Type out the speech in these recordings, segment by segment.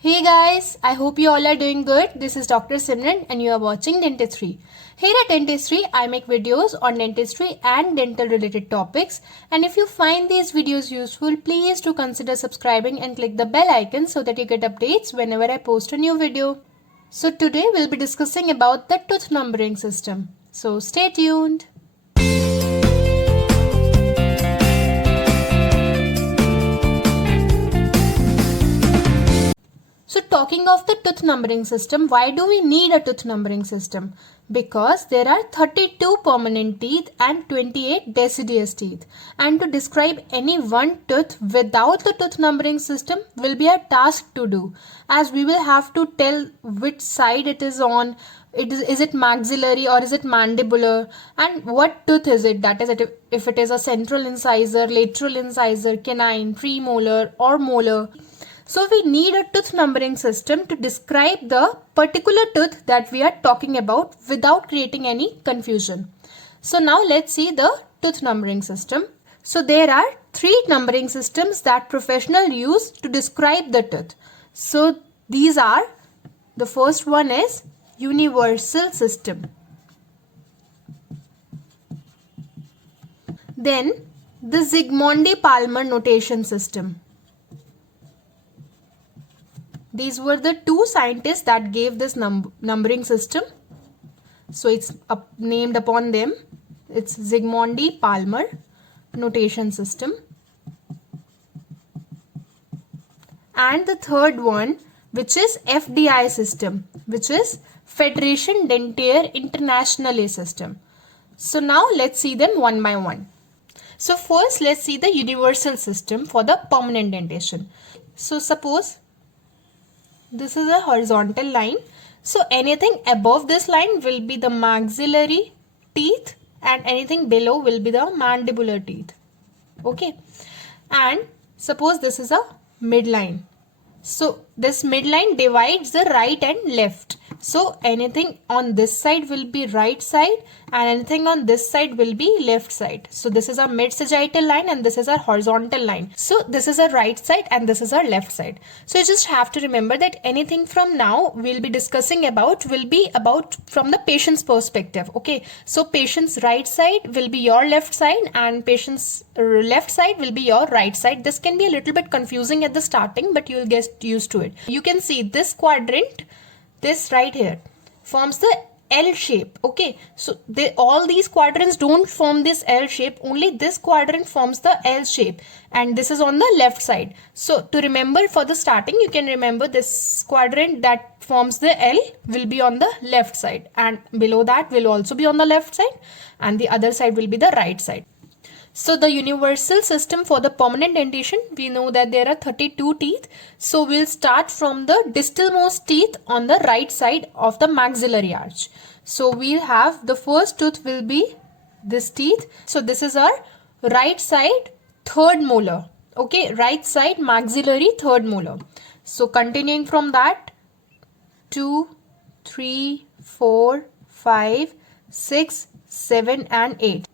Hey guys, I hope you all are doing good. This is Dr. Simran and you are watching Dentistry. Here at Dentistry, I make videos on dentistry and dental related topics. And if you find these videos useful, please do consider subscribing and click the bell icon so that you get updates whenever I post a new video. So today we'll be discussing about the tooth numbering system. So stay tuned. So talking of the tooth numbering system, why do we need a tooth numbering system? Because there are 32 permanent teeth and 28 deciduous teeth. And to describe any one tooth without the tooth numbering system will be a task to do, as we will have to tell which side it is on. Is it maxillary or is it mandibular, and what tooth is it, that is if it is a central incisor, lateral incisor, canine, premolar or molar. So we need a tooth numbering system to describe the particular tooth that we are talking about without creating any confusion. So now let's see the tooth numbering system. So there are three numbering systems that professionals use to describe the tooth. So these are, the first one is universal system. Then the Zsigmondy-Palmer notation system. These were the two scientists that gave this numbering system. So it's named upon them. It's Zsigmondy-Palmer notation system. And the third one, which is FDI system, which is Federation Dentaire Internationale system. So now let's see them one by one. So first let's see the universal system for the permanent dentition. So suppose this is a horizontal line. So anything above this line will be the maxillary teeth and anything below will be the mandibular teeth. Okay. And suppose this is a midline. So this midline divides the right and left. So anything on this side will be right side and anything on this side will be left side. So this is our mid-sagittal line and this is our horizontal line. So this is our right side and this is our left side. So you just have to remember that anything from now we'll be discussing about will be about from the patient's perspective. Okay. So patient's right side will be your left side and patient's left side will be your right side. This can be a little bit confusing at the starting, but you'll get used to it. You can see this quadrant, this right here, forms the L shape. Okay, so all these quadrants don't form this L shape, only this quadrant forms the L shape, and this is on the left side. So to remember for the starting, you can remember this quadrant that forms the L will be on the left side, and below that will also be on the left side, and the other side will be the right side. So the universal system for the permanent dentition, we know that there are 32 teeth. So we'll start from the distalmost teeth on the right side of the maxillary arch. So we'll have the first tooth will be this teeth. So this is our right side third molar. Okay, right side maxillary third molar. So continuing from that, 2, 3, 4, 5, 6, 7 and 8.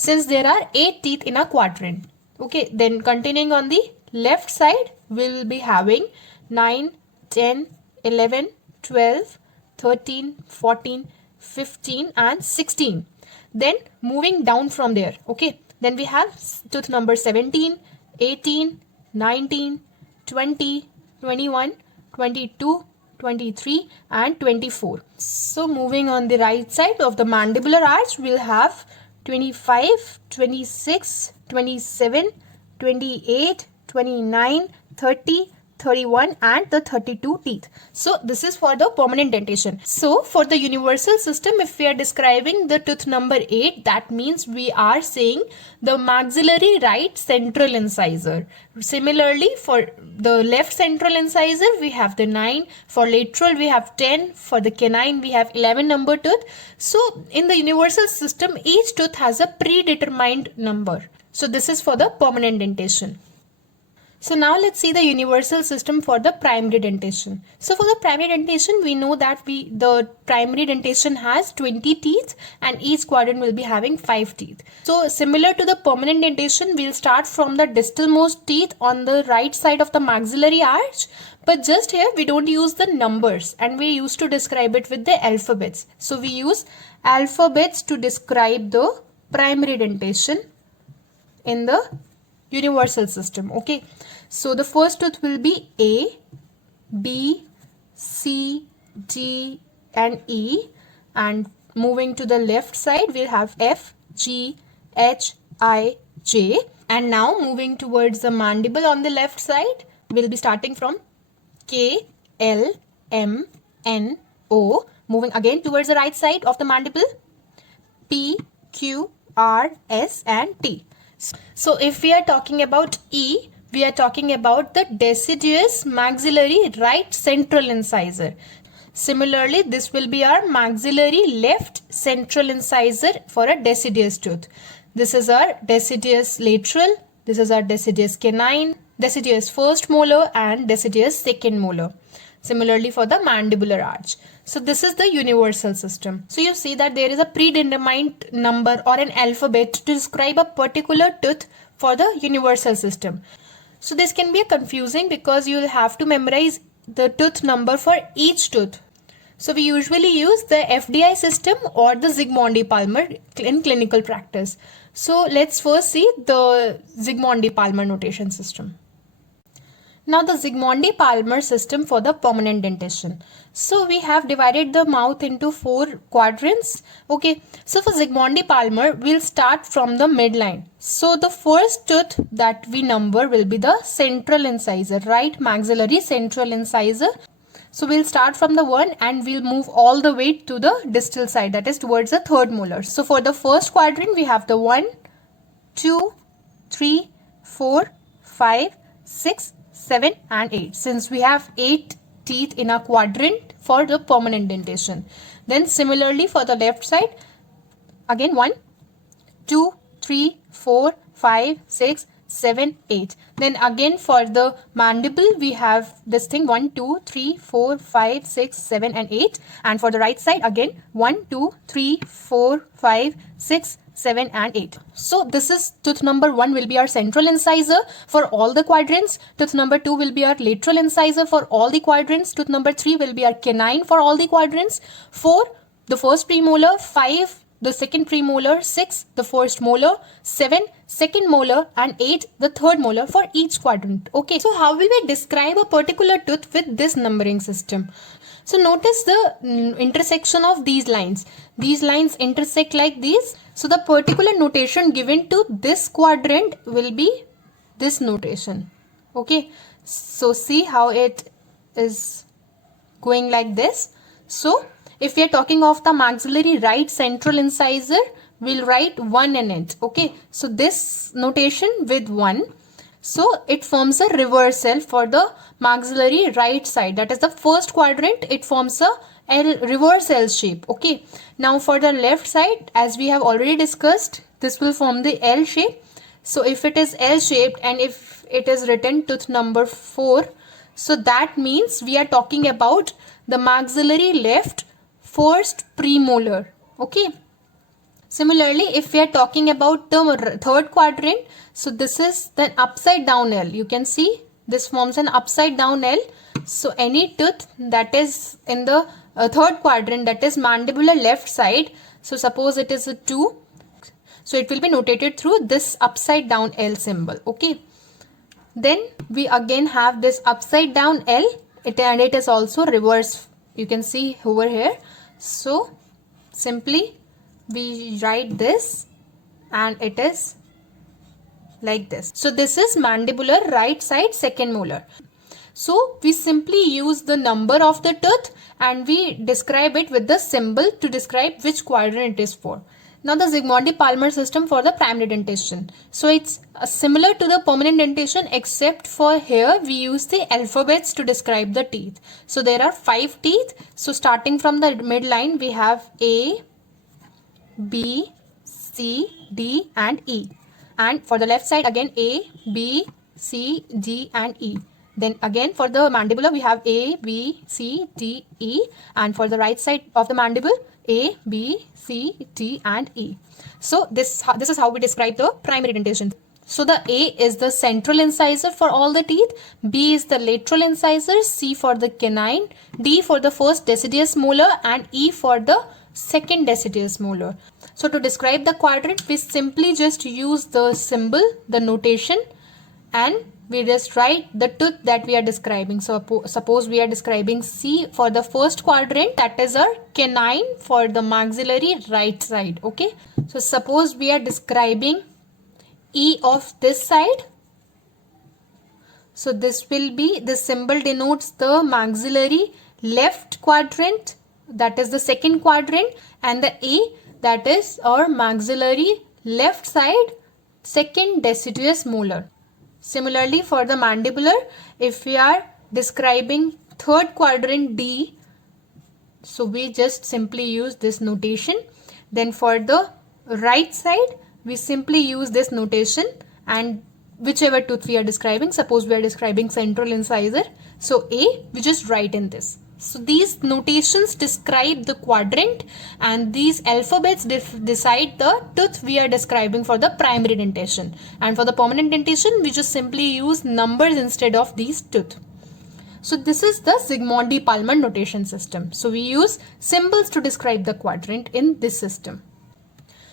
Since there are 8 teeth in a quadrant. Okay, then continuing on the left side, we will be having 9, 10, 11, 12, 13, 14, 15 and 16. Then moving down from there. Okay, then we have tooth number 17, 18, 19, 20, 21, 22, 23 and 24. So moving on the right side of the mandibular arch, we'll have 25, 26, 27, 28, 29, 30, 31 and the 32 teeth. So this is for the permanent dentition. So for the universal system, if we are describing the tooth number 8, that means we are saying the maxillary right central incisor. Similarly, for the left central incisor, we have the 9. For lateral, we have 10. For the canine, we have 11 number tooth. So in the universal system, each tooth has a predetermined number. So this is for the permanent dentition. So now let's see the universal system for the primary dentition. So for the primary dentition, we know that the primary dentition has 20 teeth and each quadrant will be having 5 teeth. So similar to the permanent dentition, we'll start from the distalmost teeth on the right side of the maxillary arch. But just here we don't use the numbers and we used to describe it with the alphabets. So we use alphabets to describe the primary dentition in the universal system. Okay, so the first tooth will be A, B, C, D and E, and moving to the left side we'll have F, G, H, I, J, and now moving towards the mandible on the left side we'll be starting from K, L, M, N, O, moving again towards the right side of the mandible P, Q, R, S and T. So if we are talking about E, we are talking about the deciduous maxillary right central incisor. Similarly, this will be our maxillary left central incisor for a deciduous tooth. This is our deciduous lateral, this is our deciduous canine, deciduous first molar and deciduous second molar. Similarly for the mandibular arch. So this is the universal system. So you see that there is a predetermined number or an alphabet to describe a particular tooth for the universal system. So this can be confusing because you will have to memorize the tooth number for each tooth. So we usually use the FDI system or the Zsigmondy-Palmer in clinical practice. So let's first see the Zsigmondy-Palmer notation system. Now the Zsigmondy-Palmer system for the permanent dentition. So we have divided the mouth into 4 quadrants. Okay, so for Zsigmondy-Palmer, we'll start from the midline. So the first tooth that we number will be the central incisor, right maxillary central incisor. So we'll start from the one and we'll move all the way to the distal side, that is towards the third molar. So for the first quadrant, we have the 1, 2, 3, 4, 5, 6, 7 and 8. Since we have 8 teeth in a quadrant for the permanent dentition. Then similarly for the left side, again 1, 2, 3, 4, 5, 6, 7, 8. Then again for the mandible we have this thing 1, 2, 3, 4, 5, 6, 7 and 8. And for the right side again 1, 2, 3, 4, 5, 6, 7 and 8. So this is tooth number 1 will be our central incisor for all the quadrants. Tooth number 2 will be our lateral incisor for all the quadrants. Tooth number 3 will be our canine for all the quadrants. 4 the first premolar, 5 the second premolar, 6 the first molar, 7 second molar and 8 the third molar for each quadrant. Okay, so how will we describe a particular tooth with this numbering system? So notice the intersection of these lines. These lines intersect like this. So the particular notation given to this quadrant will be this notation. Okay, so see how it is going like this. So if we are talking of the maxillary right central incisor, we'll write 1 in it. Okay, so this notation with 1. So it forms a reversal for the maxillary right side. That is the first quadrant. It forms a reverse L shape. Okay, now for the left side, as we have already discussed, this will form the L shape. So if it is L shaped and if it is written tooth number 4, so that means we are talking about the maxillary left first premolar. Okay, similarly if we are talking about the third quadrant, so this is the upside down L. You can see this forms an upside down L. So any tooth that is in the third quadrant, that is mandibular left side, so suppose it is a 2, so it will be notated through this upside down L symbol. Okay, then we again have this upside down L, and it is also reverse. You can see over here. So simply we write this and it is like this. So this is mandibular right side second molar. So we simply use the number of the tooth and we describe it with the symbol to describe which quadrant it is for. Now the Zsigmondy-Palmer system for the primary dentition. So it's similar to the permanent dentition except for here we use the alphabets to describe the teeth. So there are 5 teeth. So starting from the midline we have A, B, C, D and E. And for the left side again A, B, C, D and E. Then again for the mandibular we have A, B, C, D, E, and for the right side of the mandible A, B, C, D and E. So this is how we describe the primary dentation. So the A is the central incisor for all the teeth, B is the lateral incisor, C for the canine, D for the first deciduous molar and E for the second deciduous molar. So to describe the quadrant, we simply just use the symbol, the notation, and we just write the tooth that we are describing. So suppose we are describing C for the first quadrant, that is our canine for the maxillary right side. Okay. So suppose we are describing E of this side. So this will be, the symbol denotes the maxillary left quadrant, that is the second quadrant, and the A, that is our maxillary left side, second deciduous molar. Similarly for the mandibular, if we are describing third quadrant D, so we just simply use this notation. Then for the right side, we simply use this notation, and whichever tooth we are describing, suppose we are describing central incisor, so A, we just write in this. So these notations describe the quadrant, and these alphabets decide the tooth we are describing for the primary dentation. And for the permanent dentation, we just simply use numbers instead of these tooth. So this is the Zsigmondy-Palmer notation system. So we use symbols to describe the quadrant in this system.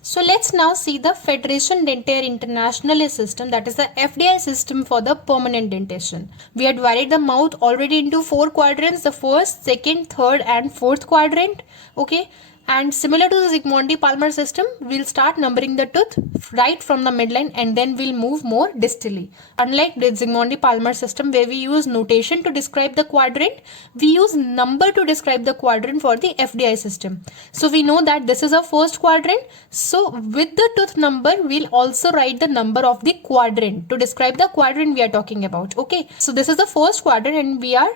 So let's now see the Federation Dentaire Internationale system, that is the FDI system for the permanent dentation. We had divided the mouth already into 4 quadrants, the first, second, third and fourth quadrant. Okay. And similar to the Zsigmondy-Palmer system, we'll start numbering the tooth right from the midline and then we'll move more distally. Unlike the Zsigmondy-Palmer system where we use notation to describe the quadrant, we use number to describe the quadrant for the FDI system. So we know that this is a first quadrant. So with the tooth number, we'll also write the number of the quadrant to describe the quadrant we are talking about. Okay. So this is the first quadrant and we are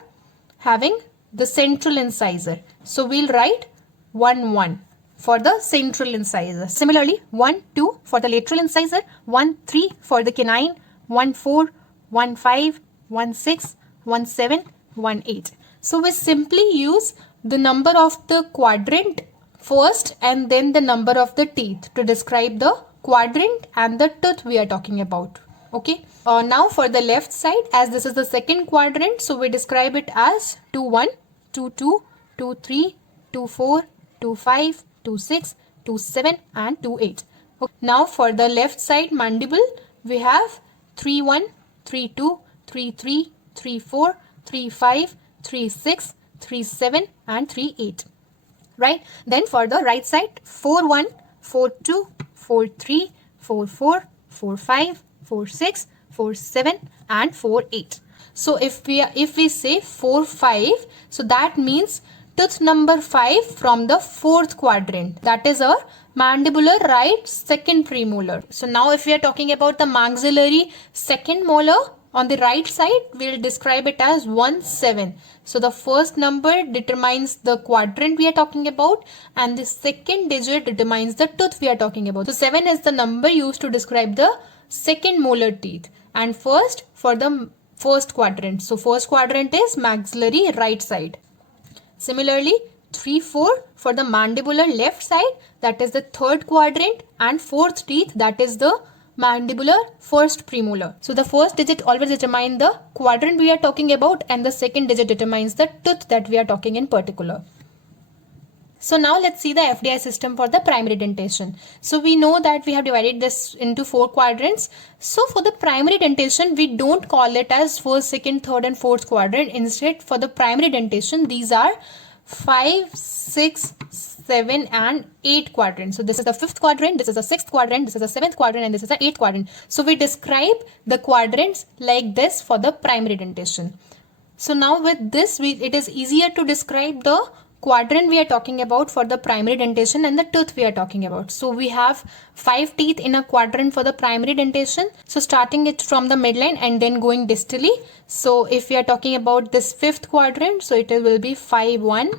having the central incisor. So we'll write 1, 1 for the central incisor. Similarly, 1, 2 for the lateral incisor, 1, 3 for the canine, 1, 4, 1, 5, 1, 6, 1, 7, 1, 8. So we simply use the number of the quadrant first and then the number of the teeth to describe the quadrant and the tooth we are talking about. Okay. Now for the left side, as this is the second quadrant, so we describe it as 2, 1, 2, 2, 2, 3, 2, 4, 2, 5, 2, 6, 2, 7 and 2, 8. Okay. Now for the left side mandible, we have 3, 1, 3, 2, 3, 3, 3, 4, 3, 5, 3, 6, 3, 7 and 3, 8. Right. Then for the right side, 4, 1, 4, 2, 4, 3, 4, 4, 4, 5, 4, 6, 4, 7 and 4, 8. So if we say 4, 5, so that means tooth number 5 from the fourth quadrant, that is our mandibular right second premolar. So now if we are talking about the maxillary second molar on the right side, we'll describe it as 1, 7. So the first number determines the quadrant we are talking about and the second digit determines the tooth we are talking about. So 7 is the number used to describe the second molar teeth and first for the first quadrant. So first quadrant is maxillary right side. Similarly, 3, 4 for the mandibular left side, that is the third quadrant, and fourth teeth, that is the mandibular first premolar. So the first digit always determines the quadrant we are talking about and the second digit determines the tooth that we are talking in particular. So now let's see the FDI system for the primary dentation. So we know that we have divided this into 4 quadrants. So for the primary dentation, we don't call it as first, second, third and fourth quadrant. Instead, for the primary dentation, these are 5, 6, 7 and 8 quadrants. So this is the 5th quadrant, this is the 6th quadrant, this is the 7th quadrant and this is the 8th quadrant. So we describe the quadrants like this for the primary dentation. So now with this, it is easier to describe the quadrant we are talking about for the primary dentation and the tooth we are talking about. So we have 5 teeth in a quadrant for the primary dentation. So starting it from the midline and then going distally. So if we are talking about this 5th quadrant, so it will be 5, 1,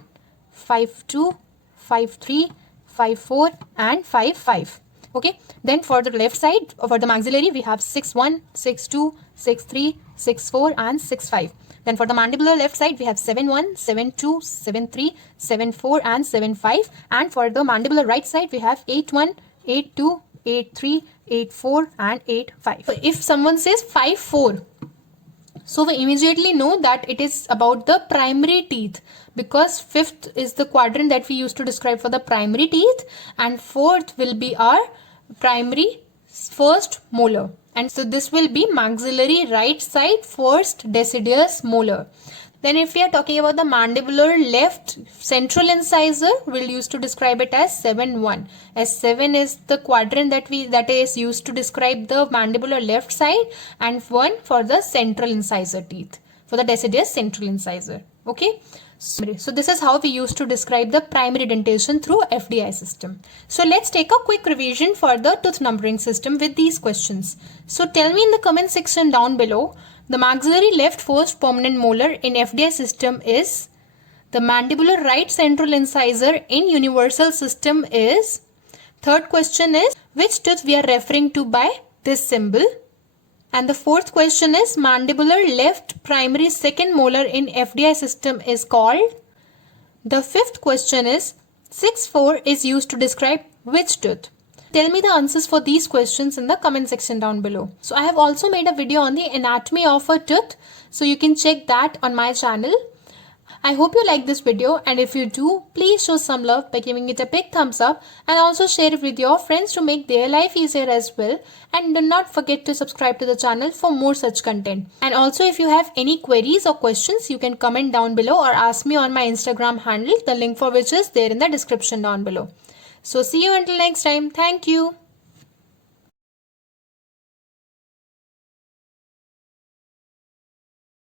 5, 2, 5, 3, 5, 4 and 5, 5. Okay, then for the left side, for the maxillary, we have 6-1, 6-2, 6-3, 6-4 and 6-5. Then for the mandibular left side, we have 7-1, 7-2, 7-3, 7-4 and 7-5. And for the mandibular right side, we have 8-1, 8-2, 8-3, 8-4 and 8-5. So if someone says 5-4, so we immediately know that it is about the primary teeth, because fifth is the quadrant that we used to describe for the primary teeth, and fourth will be our primary first molar. And so this will be maxillary right side first deciduous molar. Then if we are talking about the mandibular left central incisor, we'll use to describe it as 7-1. As 7 is the quadrant that is used to describe the mandibular left side, and 1 for the central incisor teeth, for the deciduous central incisor. Okay. So this is how we used to describe the primary dentation through FDI system. So let's take a quick revision for the tooth numbering system with these questions. So tell me in the comment section down below, the maxillary left first permanent molar in FDI system is, the mandibular right central incisor in universal system is, third question is, which tooth we are referring to by this symbol, and the fourth question is, mandibular left primary second molar in FDI system is called. The fifth question is, 6-4 is used to describe which tooth. Tell me the answers for these questions in the comment section down below. So I have also made a video on the anatomy of a tooth, so you can check that on my channel. I hope you like this video, and if you do, please show some love by giving it a big thumbs up, and also share it with your friends to make their life easier as well. And do not forget to subscribe to the channel for more such content. And also, if you have any queries or questions, you can comment down below or ask me on my Instagram handle, the link for which is there in the description down below. So see you until next time. Thank you.